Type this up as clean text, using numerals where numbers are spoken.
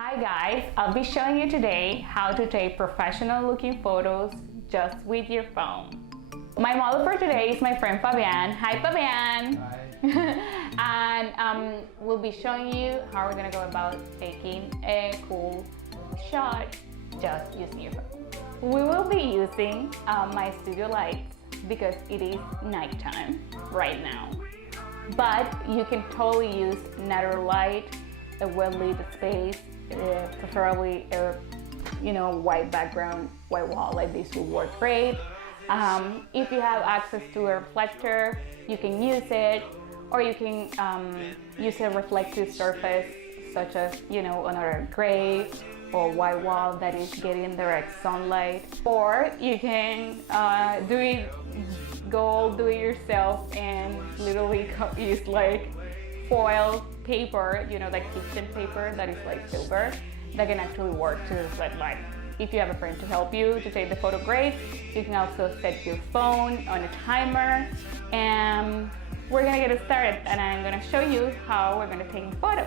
Hi guys, I'll be showing you today how to take professional looking photos just with your phone. My model for today is my friend Fabian. Hi Fabian! Hi. And we'll be showing you how we're gonna go about taking a cool shot just using your phone. We will be using my studio lights because it is nighttime right now. But you can totally use natural light, a well-lit space, preferably a white background, white wall like this will work great. If you have access to a reflector, you can use it, or you can use a reflective surface such as another gray or white wall that is getting direct sunlight, or you can do it yourself and literally use like foil paper, like kitchen paper that is like silver, that can actually work to reflect light. If you have a friend to help you to take the photo, great. You can also set your phone on a timer, and we're gonna get it started, and I'm gonna show you how we're gonna take a photo.